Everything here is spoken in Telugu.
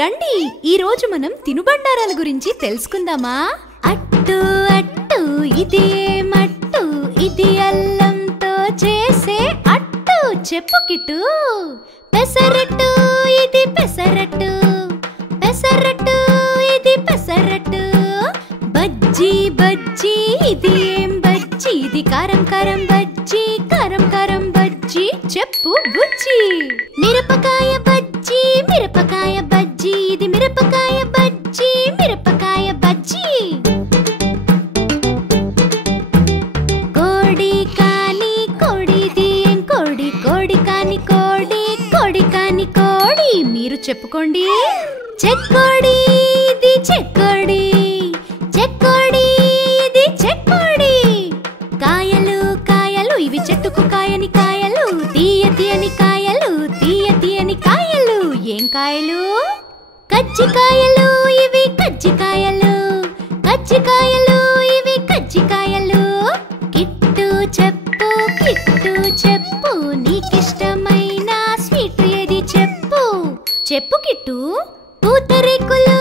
రండి ఈ రోజు మనం తినుబండారాల గురించి తెలుసుకుందామా? అట్టు అట్టు ఇది ఏమట్టు, ఇది అల్లంతో చేసే అట్టు. చెప్పు కిట్టు. పెసరట్టు ఇది పెసరట్టు, పెసరట్టు ఇది పెసరట్టు. బజ్జీ బజ్జీ ఇది ఏం బజ్జీ, ఇది కారం కారం బజ్జీ, కారం కారం బజ్జీ. చెప్పు బుజ్జి. మిరపకాయ బజ్జీ, మిరపకాయ బజ్జీ, ఇది మిరపకాయ బజ్జీ, మిరపకాయ బజ్జీ. కోడి కాని కోడిది ఏం కోడి, కోడి కాని కోడి, కోడి కాని కోడి. మీరు చెప్పుకోండి. చెక్కోడి ఇది చెక్కోడి, చెక్కోడి ఇది చెక్కోడి. కాయలు కాయలు ఇవి చెట్టుకు కాయని కాయలు, తీయ తీయని కాయలు, తీయ తీయని కాయలు. ఏం కాయలు? కజ్జికాయలు ఇవి కజ్జికాయలు, కజ్జికాయలు ఇవి కజ్జికాయలు. కిట్టు చెప్పు కిట్టు చెప్పు, నీకిష్టమైన స్వీట్ ఏది చెప్పు. చెప్పు కిట్టు. పూతరేకులు